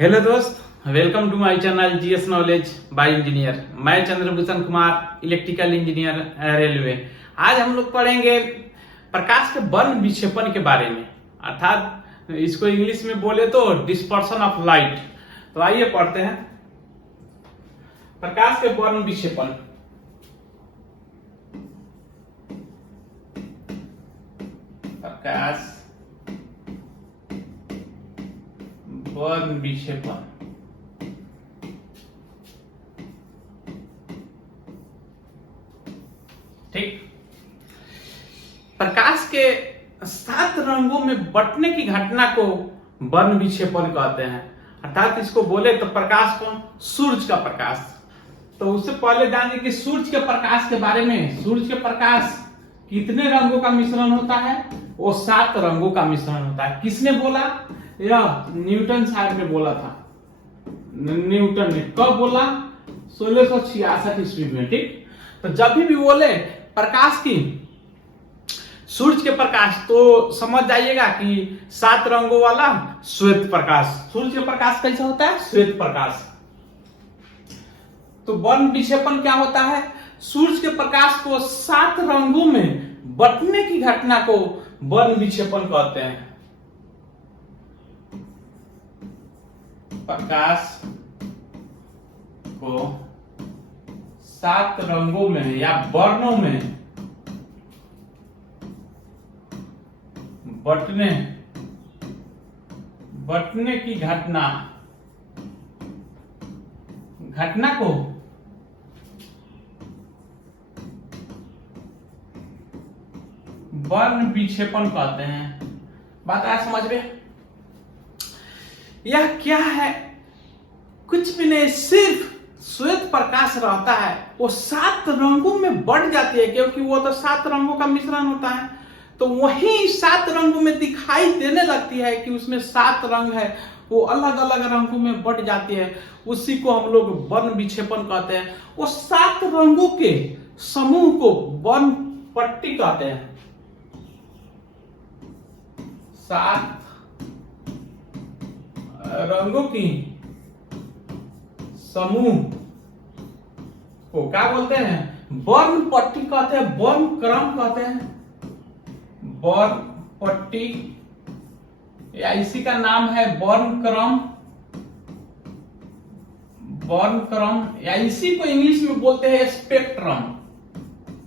Hello दोस्त, welcome to my channel GS knowledge by engineer. मैं Chandrabhushan Kumar, electrical engineer, railway. आज हम लोग पढ़ेंगे प्रकाश के वर्ण विक्षेपण के बारे में, अर्थात इसको इंग्लिश में बोले तो डिस्पर्शन ऑफ लाइट। तो आइए पढ़ते हैं प्रकाश के वर्ण विक्षेपण। प्रकाश वर्ण विक्षेपण। ठीक, प्रकाश के 7 रंगों में बंटने की घटना को वर्ण विक्षेपण कहते हैं। अर्थात इसको बोले तो प्रकाश कौन? सूरज का प्रकाश। तो उससे पहले जानिए कि सूरज के प्रकाश के बारे में। सूरज के प्रकाश कितने रंगों का मिश्रण होता है? वो 7 रंगों का मिश्रण होता है। किसने बोला? यह न्यूटन साहब ने बोला था। न्यूटन ने कब बोला? 1666 ईस्वी में। ठीक, तो जब भी बोले प्रकाश की, सूरज के प्रकाश, तो समझ जाइएगा कि 7 रंगों वाला श्वेत प्रकाश। सूरज के प्रकाश कैसा होता है? श्वेत प्रकाश। तो वर्ण विक्षेपण क्या होता है? सूरज के प्रकाश को 7 रंगों में बंटने की घटना को वर्ण विक्षेपण कहते हैं। प्रकाश को 7 रंगों में या वर्णों में बंटने की घटना को वर्ण विक्षेपण कहते हैं। बात आया समझ में? यह क्या है? कुछ भी नहीं, सिर्फ श्वेत प्रकाश रहता है, वो 7 रंगों में बढ़ जाती है, क्योंकि वो तो 7 रंगों का मिश्रण होता है। तो वही 7 रंगों में दिखाई देने लगती है कि उसमें 7 रंग है, वो अलग अलग रंगों में बढ़ जाती है। उसी को हम लोग वर्ण विक्षेपण कहते हैं। वो 7 रंगों के समूह को वर्ण पट्टी कहते हैं। 7 रंगों की समूह को क्या बोलते हैं? वर्ण पट्टी कहते हैं, वर्ण क्रम कहते हैं। वर्ण पट्टी या इसी का नाम है वर्ण क्रम। वर्ण क्रम या इसी को इंग्लिश में बोलते हैं स्पेक्ट्रम।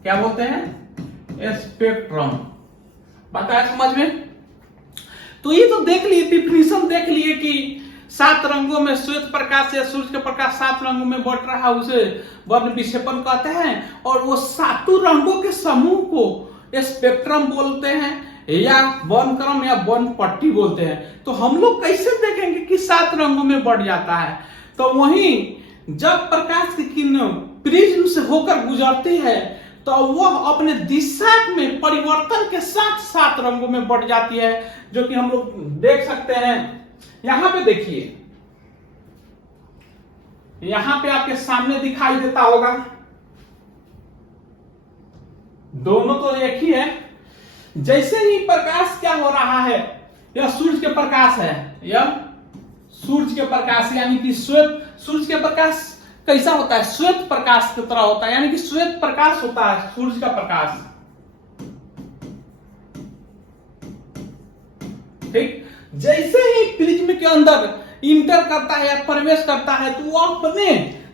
क्या बोलते हैं? स्पेक्ट्रम। बात आया समझ में? तो ये तो देख लिए, डिफिनेशन देख लिए कि 7 रंगों में श्वेत प्रकाश या सूरज का प्रकाश 7 रंगों में बढ़ रहा है, उसे वर्ण विक्षेपण कहते हैं। और वो 7 रंगों के समूह को स्पेक्ट्रम बोलते हैं या वर्ण क्रम या वर्ण पट्टी बोलते हैं। तो हम लोग कैसे देखेंगे कि 7 रंगों में बढ़ जाता है? तो वहीं जब प्रकाश की किरण प्रिज्म से होकर गुजरती है तो वह अपने दिशा में परिवर्तन के साथ 7 रंगों में बढ़ जाती है, जो कि हम लोग देख सकते हैं। यहां पे देखिए, यहां पे आपके सामने दिखाई देता होगा, दोनों तो एक ही है। जैसे ही प्रकाश क्या हो रहा है, यह सूरज के प्रकाश है, यह सूरज के प्रकाश यानी कि श्वेत। सूरज के प्रकाश कैसा होता है? श्वेत प्रकाश की तरह होता है, यानी कि श्वेत प्रकाश होता है सूरज का प्रकाश। ठीक, जैसे ही प्रिज्म के अंदर इंटर करता है या प्रवेश करता है, तो वह अपने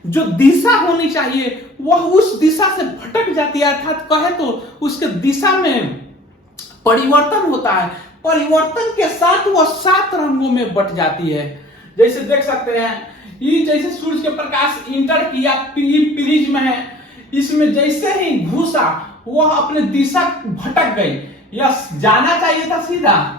जो दिशा होनी चाहिए वह उस दिशा से भटक जाती है। अर्थात कहे तो उसके दिशा में परिवर्तन होता है। परिवर्तन के साथ वह 7 रंगों में बट जाती है। जैसे देख सकते हैं, ये जैसे सूरज के प्रकाश इंटर किया, प्रिज्म है, इसमें जैसे ही घुसा वह अपने दिशा भटक गई। यह जाना चाहिए था सीधा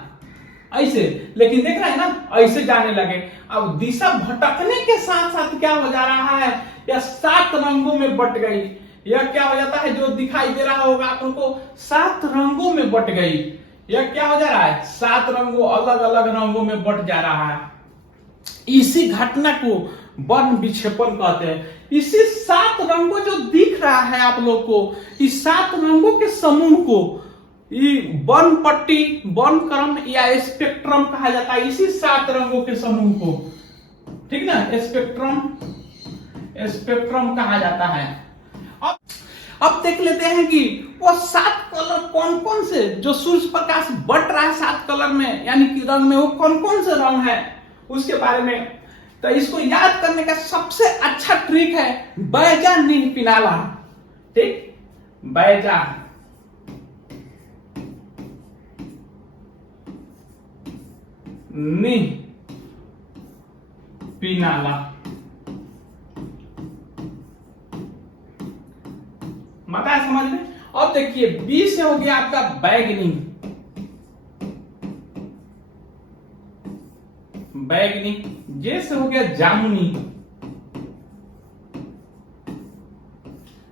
ऐसे, लेकिन देख रहे हैं ना, ऐसे जाने लगे। अब दिशा भटकने के साथ साथ क्या हो जा रहा है? यह 7 रंगों में बट गई। यह क्या हो जाता है? जो दिखाई दे रहा होगा आपको, 7 रंगों में बट गई। यह क्या हो जा रहा है? 7 रंगों, अलग अलग रंगों में बट जा रहा है। इसी घटना को वर्ण विक्षेपण कहते हैं। इसी 7 रंगों जो दिख रहा है आप लोग को, इस 7 रंगों के समूह को वर्ण पट्टी, वर्ण क्रम या स्पेक्ट्रम कहा जाता है। इसी 7 रंगों के समूह को ठीक ना, स्पेक्ट्रम स्पेक्ट्रम कहा जाता है। अब देख लेते हैं कि वो 7 कलर कौन कौन से, जो सूर्य प्रकाश बट रहा है 7 कलर में यानी कि रंग में, वो कौन कौन से रंग है उसके बारे में। तो इसको याद करने का सबसे अच्छा ट्रिक है बैजा नील पिनाला। ठीक, बैजा नी पिनाला। मता है समझ में। अब देखिए बी से हो गया आपका बैगनी, बैगनी। जे से हो गया जामुनी,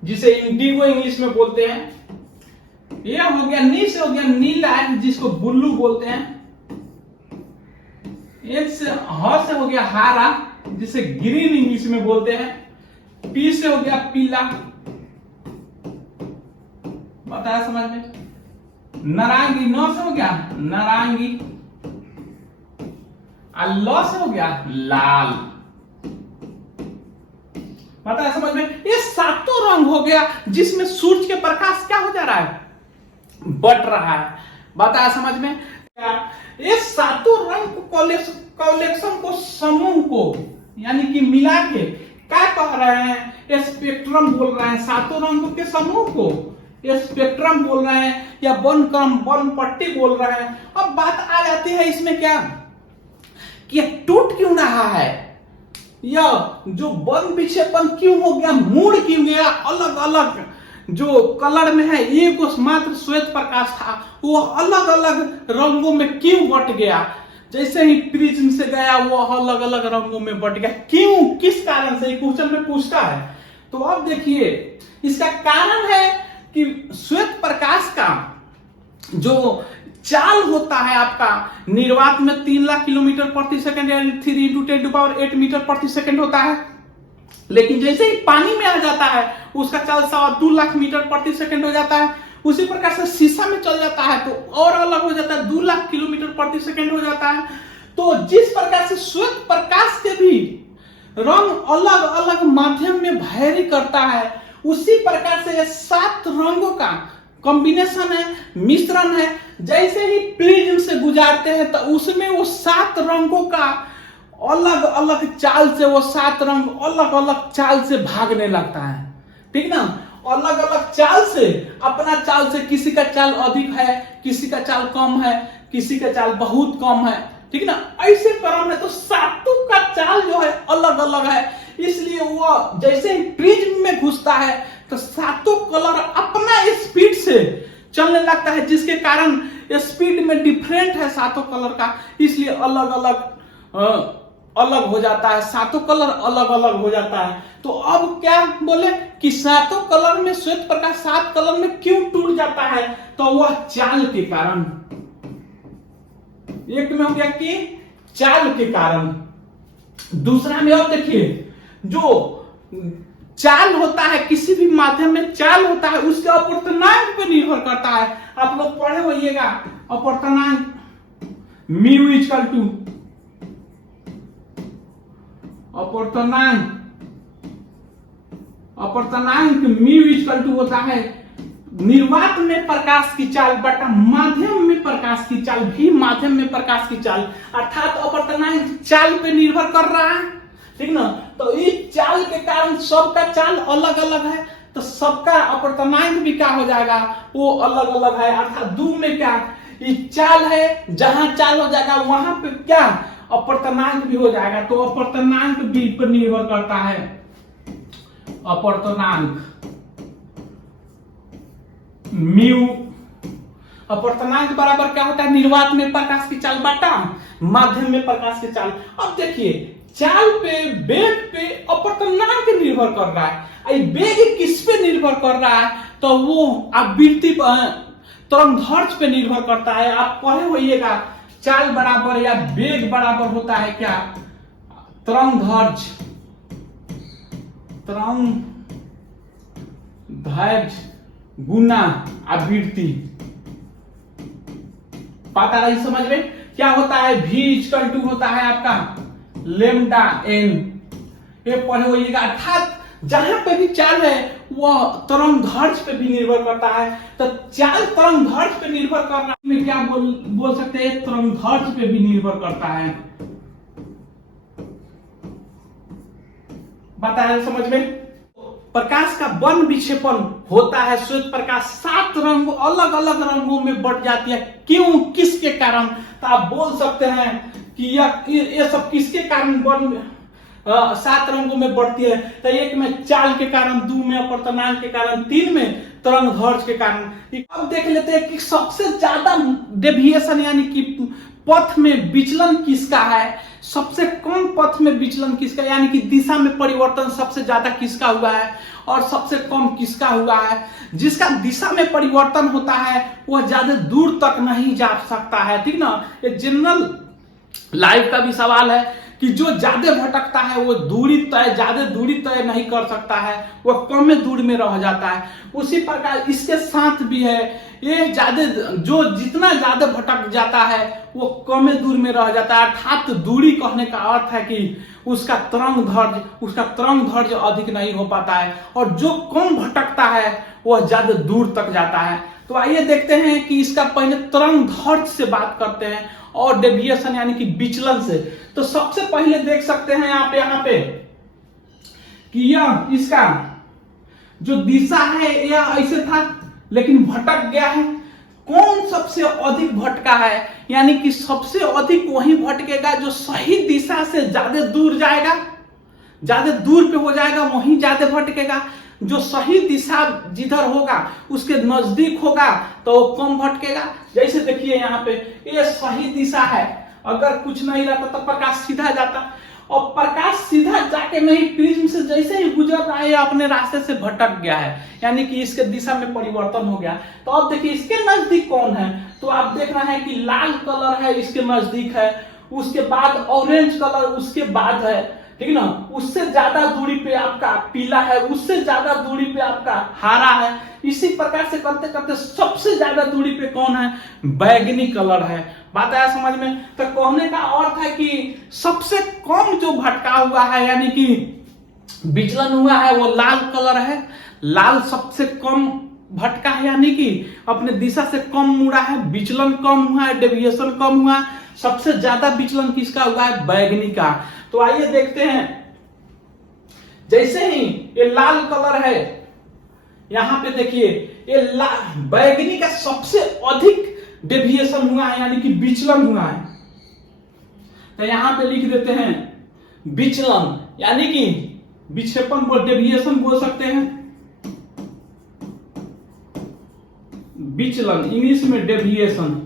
जिसे इंडिगो इंग्लिश में बोलते हैं। यह हो गया नी से हो गया नीला, जिसको ब्लू बोलते हैं। एक से ह से हो गया हारा, जिसे ग्रीन इंग्लिश में बोलते हैं। पी से हो गया पीला, बताया समझ में। नारंगी, नौ से हो गया नारंगी, और लौ से हो गया लाल। पता है समझ में। ये 7 रंग हो गया जिसमें सूरज के प्रकाश क्या हो जा रहा है, बट रहा है। बताया समझ में। ये 7 रंग कलेक्शन को, समूह को यानी कि मिला के क्या कह रहे हैं, स्पेक्ट्रम बोल रहे हैं। 7 रंगों के समूह को स्पेक्ट्रम बोल रहे हैं या वन पट्टी बोल रहे हैं। अब बात आ जाती है इसमें क्या कि टूट क्यों रहा है, या जो वन विक्षेपण क्यों हो गया, मुड़ क्यों गया, अलग अलग जो कलर में है, एक मात्र श्वेत प्रकाश था, वो अलग अलग रंगों में क्यों बट गया। जैसे ही प्रिज्म से गया वो अलग अलग रंगों में बट गया, क्यों, किस कारण से, क्वेश्चन में पूछता है। तो अब देखिए इसका कारण है कि श्वेत प्रकाश का जो चाल होता है आपका निर्वात में 3 लाख किलोमीटर प्रति सेकंड यानी 3 × 10⁸ मीटर प्रति सेकंड होता है। लेकिन जैसे ही पानी में आ जाता है उसका चाल 2 लाख मीटर प्रति सेकंड हो जाता है। उसी प्रकार से शीशा में चल जाता है तो और अलग हो जाता है, 2 लाख किलोमीटर प्रति सेकंड हो जाता है। तो जिस प्रकार से श्वेत प्रकाश के भी रंग अलग अलग माध्यम में वैरी करता है, उसी प्रकार से ये 7 रंगों का कॉम्बिनेशन है, मिश्रण है। जैसे ही प्रिज्म से गुजारते हैं तो उसमें वो 7 रंगों का अलग अलग चाल से, वो 7 रंग अलग अलग चाल से भागने लगता है। ठीक ना, अलग अलग चाल से, अपना चाल से, किसी का चाल अधिक है, किसी का चाल कम है, किसी का चाल बहुत कम है। ठीक ना, ऐसे क्रम में तो 7 का चाल जो है अलग अलग है। इसलिए वो जैसे ही प्रिज्म में घुसता है तो 7 कलर अपना स्पीड से चलने लगता है, जिसके कारण स्पीड में डिफरेंट है 7 कलर का, इसलिए अलग अलग हो जाता है, 7 कलर अलग अलग हो जाता है। तो अब क्या बोले कि 7 कलर में श्वेत प्रकाश 7 कलर में क्यों टूट जाता है, तो वह चाल के कारण। एक में हो गया कि चाल के कारण, दूसरा में अब देखिए जो चाल होता है, किसी भी माध्यम में चाल होता है उसके अपवर्तनांक पे निर्भर करता है। आप लोग पढ़े होइएगा अपवर्तनांक म्यू इक्वल टू अपवर्तनांक म्यू इक्वल टू होता है निर्वात में प्रकाश की चाल बटा माध्यम में प्रकाश की चाल, भी माध्यम में प्रकाश की चाल, अर्थात अपवर्तनांक चाल पे निर्भर कर रहा है। ठीक ना, तो इस चाल के कारण सबका चाल अलग अलग है, तो सबका अपवर्तनांक भी क्या हो जाएगा, वो अलग अलग है। अर्थात 2 में क्या ये चाल है, जहां चाल हो जाएगा वहां पे क्या अपवर्तनांक भी हो जाएगा। तो अपवर्तनांक भी पर निर्भर करता है। अपवर्तनांक म्यू, अपवर्तनांक बराबर क्या होता है, निर्वात में प्रकाश की चाल बटा माध्यम में प्रकाश की चाल। अब देखिए चाल पे, वेग पे अपवर्तनांक निर्भर कर रहा है। वेग किस पे निर्भर कर रहा है, तो वो आवृत्ति तरंगदैर्घ्य पे निर्भर करता है। आप पढ़े होइएगा चाल बराबर या वेग बराबर होता है क्या, तरंगदैर्घ्य, तरंगदैर्घ्य गुना आवृत्ति। पता रही समझ में क्या होता है, v इक्वल टू होता है आपका लेमडा एन, ये पढ़े होइएगा। अर्थात जहां पे भी चाल है वह तरंग दैर्घ्य पे भी निर्भर करता है। तो चाल तरंग दैर्घ्य पे निर्भर करना में क्या बोल सकते हैं, तरंग दैर्घ्य पे भी निर्भर करता है। बताया समझ में। प्रकाश का वर्ण विक्षेपण होता है, श्वेत प्रकाश 7 रंगों, अलग अलग रंगों में बट जाती है। क्यों, किसके कारण? तो आप बोल सकते हैं कि ये सब किसके कारण वर्ण 7 रंगों में बढ़ती है। तो एक में चाल के कारण, 2 में अपवर्तनांक के कारण, 3 में तरंग दैर्घ्य के कारण। अब देख लेते हैं कि सबसे ज्यादा डेविएशन यानी कि पथ में विचलन किसका है, सबसे कम पथ में विचलन किसका, यानी कि दिशा में परिवर्तन सबसे ज्यादा किसका हुआ है और सबसे कम किसका हुआ है। जिसका दिशा में परिवर्तन होता है वह ज्यादा दूर तक नहीं जा सकता है, ठीक ना। ये जनरल लाइफ का भी सवाल है कि जो ज्यादा भटकता है वो ज्यादा दूरी तय नहीं कर सकता है, वह कम दूर में रह जाता है। उसी प्रकार इसके साथ भी है, ये जितना ज्यादा भटक जाता है वो कम दूर में रह जाता है। अर्थात दूरी कहने का अर्थ है कि उसका तरंग दैर्घ्य अधिक नहीं हो पाता है, और जो कम भटकता है वह ज्यादा दूर तक जाता है। तो आइए देखते हैं कि इसका पहले तरंग दैर्घ्य से बात करते हैं और डेविएशन यानी कि विचलन से। तो सबसे पहले देख सकते हैं आप यहाँ पे कि यह इसका जो दिशा है यह ऐसे था लेकिन भटक गया है। कौन सबसे अधिक भटका है, यानी कि सबसे अधिक वही भटकेगा जो सही दिशा से ज्यादा दूर जाएगा, ज्यादा दूर पे हो जाएगा, वहीं ज्यादा भटकेगा। जो सही दिशा जिधर होगा उसके नजदीक होगा तो वो कम भटकेगा। जैसे देखिए यहाँ पे ये सही दिशा है, अगर कुछ नहीं रहता तो प्रकाश सीधा जाता, और प्रकाश सीधा जाके नहीं, प्रिज्म से जैसे ही गुजर रहा है अपने रास्ते से भटक गया है, यानी कि इसके दिशा में परिवर्तन हो गया। तो अब देखिए इसके नजदीक कौन है, तो आप देख रहे हैं कि लाल कलर है इसके नजदीक है, उसके बाद ऑरेंज कलर उसके बाद है, ठीक ना। उससे ज्यादा दूरी पे आपका पीला है, उससे ज्यादा दूरी पे आपका हरा है। इसी प्रकार से करते करते सबसे ज्यादा दूरी पे कौन है, बैगनी कलर है। बात आया समझ में। तो कहने का अर्थ है कि सबसे कम जो भटका हुआ है यानी कि विचलन हुआ है वो लाल कलर है। लाल सबसे कम भटका है, यानी कि अपने दिशा से कम मुड़ा है, विचलन कम हुआ है, डेविएशन कम हुआ। सबसे ज्यादा विचलन किसका हुआ है, बैगनी का। तो आइए देखते हैं, जैसे ही ये लाल कलर है यहां पे देखिए ये बैगनी का सबसे अधिक डेविएशन हुआ है, यानी कि विचलन हुआ है। तो यहां पे लिख देते हैं विचलन, यानी कि विक्षेपण डेविएशन बोल सकते हैं, विचलन इंग्लिश में डेविएशन।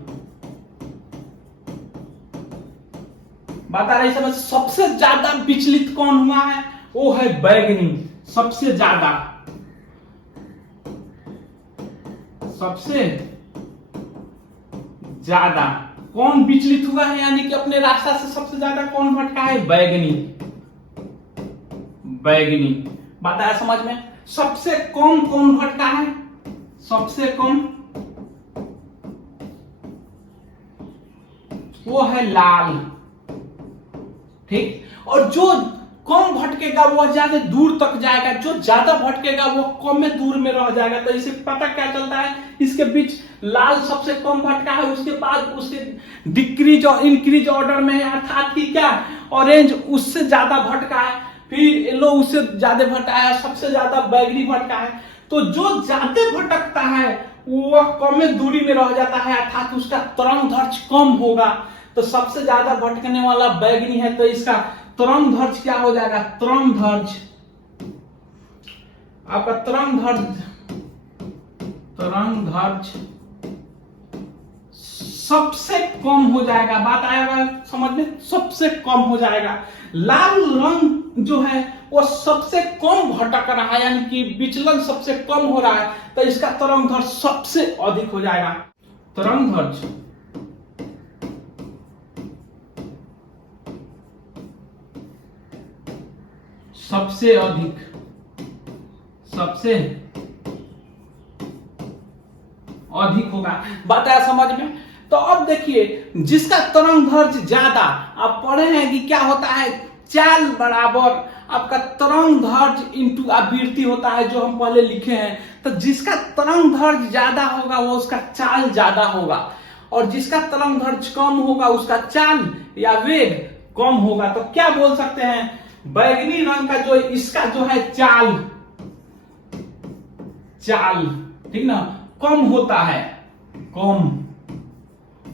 बता रहे समझ। सबसे ज्यादा विचलित कौन हुआ है, वो है बैगनी। सबसे ज्यादा कौन विचलित हुआ है, यानी कि अपने रास्ता से सबसे ज्यादा कौन भटका है, बैगनी। बताया समझ में। सबसे कम कौन भटका है, सबसे कम वो है लाल, ठीक। और जो कम भटकेगा वो ज्यादा दूर तक जाएगा, जो ज्यादा भटकेगा वो कम दूर में रह जाएगा। तो इसे पता क्या चलता है, इसके बीच लाल सबसे कम भटका है, उसके बाद उसके डिक्रीज और इंक्रीज ऑर्डर में है, अर्थात कि क्या, ऑरेंज उससे ज्यादा भटका है, फिर येलो उससे ज्यादा भटका है, सबसे ज्यादा बैगनी भटका है। तो जो ज्यादा भटकता है वह कम दूरी में रह जाता है, अर्थात उसका तरंग दैर्घ्य कम होगा। तो सबसे ज्यादा भटकने वाला बैगनी है, तो इसका तरंग दैर्घ्य क्या हो जाएगा, तरंग दैर्घ्य आपका तरंग दैर्घ्य सबसे कम हो जाएगा। बात आएगा समझ में, सबसे कम हो जाएगा। लाल रंग जो है वो सबसे कम भटक रहा है, यानी कि विचलन सबसे कम हो रहा है, तो इसका तरंग दैर्घ्य सबसे अधिक हो जाएगा। तरंग दैर्घ्य सबसे अधिक होगा। बात आया समझ में। तो अब देखिए जिसका तरंग दैर्घ्य ज्यादा, आप पढ़े हैं कि क्या होता है, चाल बराबर आपका तरंग दैर्ध्य इंटू आवृत्ति होता है, जो हम पहले लिखे हैं। तो जिसका तरंग दैर्ध्य ज्यादा होगा वो उसका चाल ज्यादा होगा, और जिसका तरंग दैर्ध्य कम होगा उसका चाल या वेग कम होगा। तो क्या बोल सकते हैं, बैगनी रंग का जो इसका जो है चाल ठीक ना, कम होता है।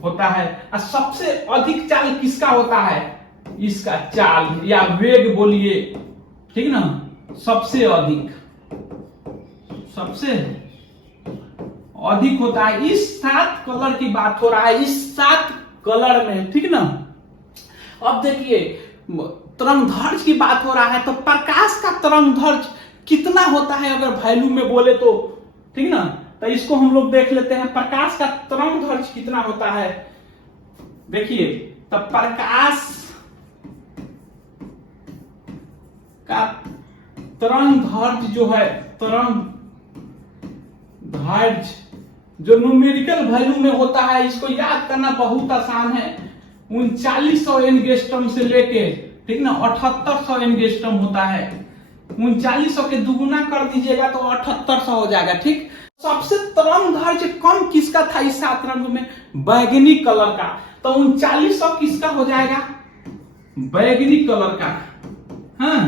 और सबसे अधिक चाल किसका होता है, इसका चाल या वेग बोलिए, ठीक ना, सबसे अधिक होता है। इस 7 कलर की बात हो रहा है, इस 7 कलर में, ठीक ना। अब देखिए तरंग दैर्ध्य की बात हो रहा है, तो प्रकाश का तरंग दैर्ध्य कितना होता है अगर वैल्यू में बोले तो, ठीक ना। तो इसको हम लोग देख लेते हैं, प्रकाश का तरंग दैर्ध्य कितना होता है। देखिए तो प्रकाश का तरंग दैर्ध्य जो है, तरंग दैर्ध्य जो न्यूमेरिकल वैल्यू में होता है, इसको याद करना बहुत आसान है। 3900 एंगस्ट्रॉम से लेके, ठीक ना, 7800 एंगस्ट्रॉम होता है। 3900 के दुगुना कर दीजिएगा तो 7800 हो जाएगा, ठीक। सबसे तरंग दैर्ध्य कम किसका था इस 7 रंगों में, बैगनी कलर का। तो 3900 किसका हो जाएगा, बैगनी कलर का। हाँ,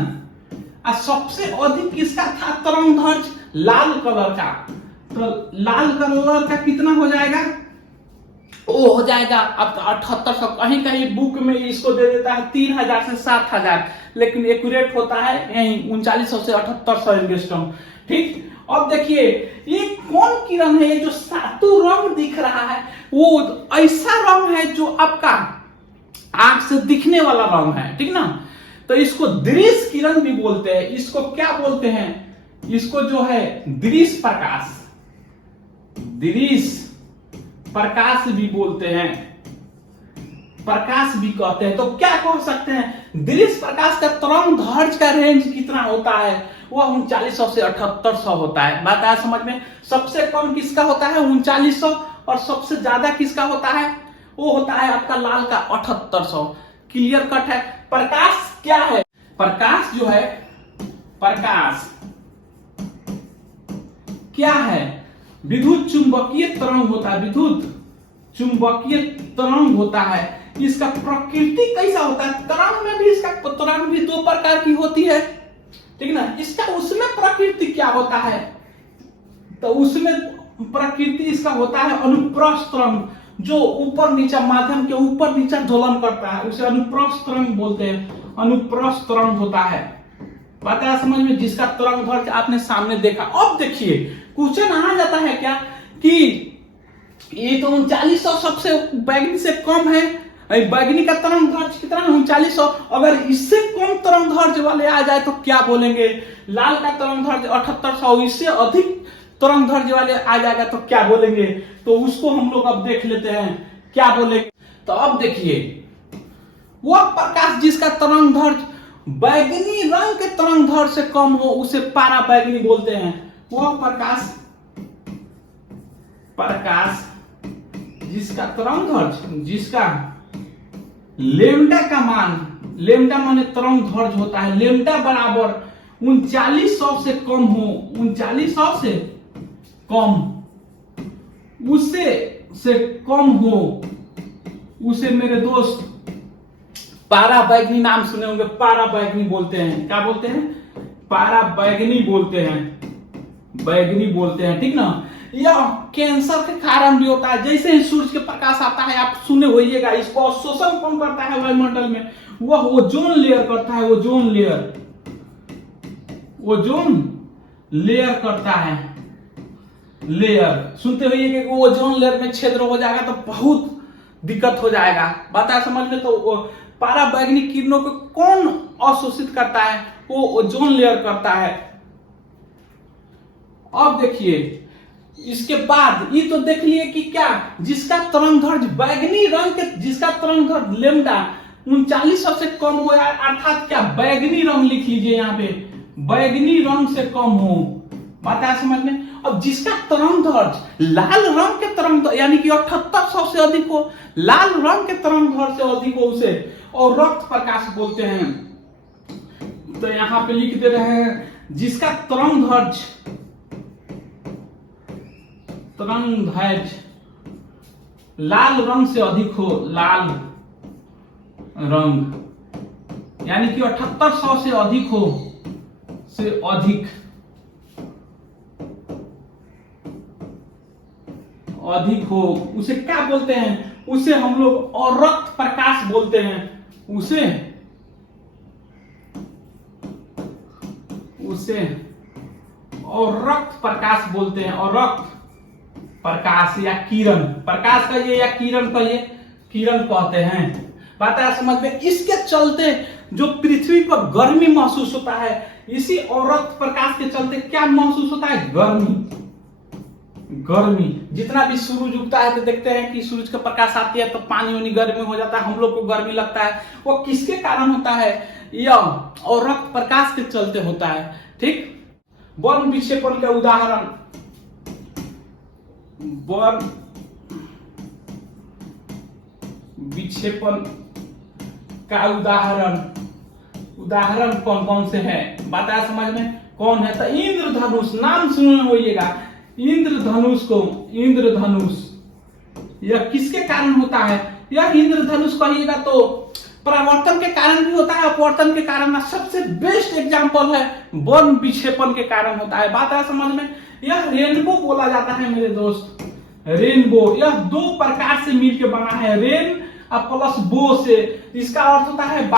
और सबसे अधिक किसका था तरंग दैर्ध्य, लाल कलर का। तो लाल कलर का कितना हो जाएगा, वो हो जाएगा अब 7800। कहीं कहीं बुक में इसको दे देता है 3000 से 7000, लेकिन एक्यूरेट होता है यही 3900 से 7800 एंगस्ट्रॉम, ठीक। अब देखिए ये कौन किरण है, ये जो 7 रंग दिख रहा है वो ऐसा रंग है जो आपका आंख से दिखने वाला रंग है, ठीक ना। तो इसको दृश्य किरण भी बोलते हैं। इसको क्या बोलते हैं, इसको जो है दृश्य प्रकाश भी बोलते हैं, प्रकाश भी कहते हैं। तो क्या कह सकते हैं, दृश्य प्रकाश का तरंग दैर्ध्य का रेंज कितना होता है, वो 3900 से 7800 होता है। बात आया समझ में। सबसे कम किसका होता है 3900, और सबसे ज्यादा किसका होता है, वो होता है आपका लाल का 7800। क्लियर कट है। प्रकाश क्या है, प्रकाश जो है, प्रकाश क्या है, विद्युत चुंबकीय तरंग होता है, विद्युत चुंबकीय तरंग होता है। इसका प्रकृति कैसा होता है, तरंग में भी इसका तरंग भी 2 प्रकार की होती है, ठीक ना। इसका उसमें प्रकृति क्या होता है, तो उसमें प्रकृति इसका होता है अनुप्रस्थ तरंग, जो ऊपर नीचा माध्यम के ऊपर नीचा दोलन करता है, उसे अनुप्रस्थ तरंग बोलते हैं। अनुप्रस्थ तरंग होता है, बात है समझ में, जिसका तरंग दैर्ध्य आपने सामने देखा। अब देखिए क्वेश्चन आ जाता है क्या कि ये तो 3900 सबसे बैगनी से कम है, बैगनी का तरंग दैर्ध्य कितना है 3900। अगर इससे कम तरंग दैर्ध्य वाले आ जाए तो क्या बोलेंगे, लाल का तरंग दैर्ध्य 7800, इससे अधिक तरंग दैर्ध्य वाले आ जाएगा तो क्या बोलेंगे। तो उसको हम लोग अब देख लेते हैं क्या बोलेंगे। तो अब देखिए वह प्रकाश जिसका तरंग दैर्ध्य बैगनी रंग के तरंग दैर्ध्य से कम हो उसे पारा बैगनी बोलते हैं। वह प्रकाश जिसका तरंग दैर्ध्य, जिसका लेमडा का मान, लेमडा माने तरंग दैर्ध्य होता है, लेमडा बराबर 3900 से कम हो, 3900 से कम, उससे कम हो, उसे मेरे दोस्त पारा बैगनी, नाम सुने होंगे, पारा बैगनी बोलते हैं। क्या बोलते हैं, पारा बैगनी बोलते हैं, बैगनी बोलते हैं, ठीक ना। यह कैंसर के कारण भी होता है। जैसे ही सूरज के प्रकाश आता है, आप सुने होइएगा, इसको अवशोषण कौन करता है वायुमंडल में, वह ओजोन लेयर करता है, ओजोन लेयर करता है, लेयर। सुनते होइएगा कि ओजोन लेयर में छिद्र हो जाएगा तो बहुत दिक्कत हो जाएगा, बात है समझ में। तो पारा बैगनी किरणों को कौन अवशोषित करता है, वो ओजोन लेयर करता है। अब देखिए इसके बाद ये तो देख लिए कि क्या, जिसका तरंग दैर्ध्य बैगनी रंग के, जिसका तरंग दैर्ध्य लेमडा 3900 से कम हो, अर्थात क्या बैगनी रंग लिख लीजिए यहाँ पे, बैगनी रंग से कम हो, बात है समझ में। अब जिसका तरंग दैर्ध्य लाल रंग के तरंग यानी कि 7800 से अधिक हो, लाल रंग के तरंग दैर्ध्य से अधिक हो, उसे और रक्त प्रकाश बोलते हैं, तो यहां पे लिख दे रहे हैं जिसका तरंग दैर्घ्य लाल रंग से अधिक हो, लाल रंग यानी कि 7800 से अधिक हो, से अधिक हो, उसे क्या बोलते हैं? उसे हम लोग औरक्त प्रकाश बोलते हैं। उसे औरक्त प्रकाश बोलते हैं। औरक्त प्रकाश या किरण, प्रकाश कहिए या किरण कहिए, किरण कहते हैं। बात है समझ में? इसके चलते जो पृथ्वी पर गर्मी महसूस होता है, इसी औरक्त प्रकाश के चलते क्या महसूस होता है? गर्मी। जितना भी सूरज उगता है तो देखते हैं कि सूरज का प्रकाश आती है तो पानी वानी गर्मी हो जाता है, हम लोग को गर्मी लगता है। वो किसके कारण होता है? यह औरक्त प्रकाश के चलते होता है। ठीक, वर्ण विक्षेपण का उदाहरण, वर्ण विक्षेपण का उदाहरण कौन कौन से है? बताया समझ में? कौन है? तो इंद्रधनुष, नाम सुने होइएगा। इंद्रधनुष यह किसके कारण होता है? यह इंद्रधनुष कहिएगा तो परावर्तन के कारण भी होता है, अपवर्तन के कारण। सबसे बेस्ट एग्जांपल है वर्ण विक्षेपण के कारण होता है। बात है समझ में? यह रेनबो बोला जाता है मेरे दोस्त। रेनबो यह दो प्रकार से मिलकर बना है, रेन और प्लस बो से। इसका अर्थ होता है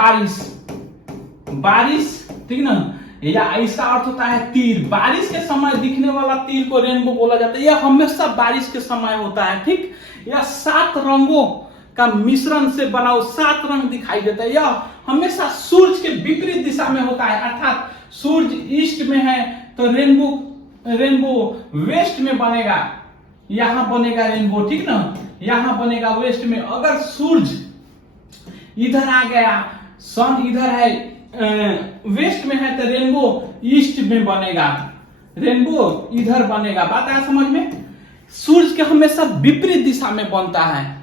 बारिश, ठीक ना? या इसका अर्थ होता है तीर। बारिश के समय दिखने वाला तीर को रेनबो बोला जाता है। यह हमेशा बारिश के समय होता है। ठीक, यह 7 रंगों का मिश्रण से बना 7 रंग दिखाई देता है। यह हमेशा सूरज के विपरीत दिशा में होता है, अर्थात सूरज ईस्ट में है तो रेनबो वेस्ट में बनेगा। यहां बनेगा रेनबो, ठीक ना? यहां बनेगा वेस्ट में। अगर सूरज इधर आ गया, सन इधर है, वेस्ट में है तो रेनबो ईस्ट में बनेगा, रेनबो इधर बनेगा। बात आया समझ में? सूरज के हमेशा विपरीत दिशा में बनता है।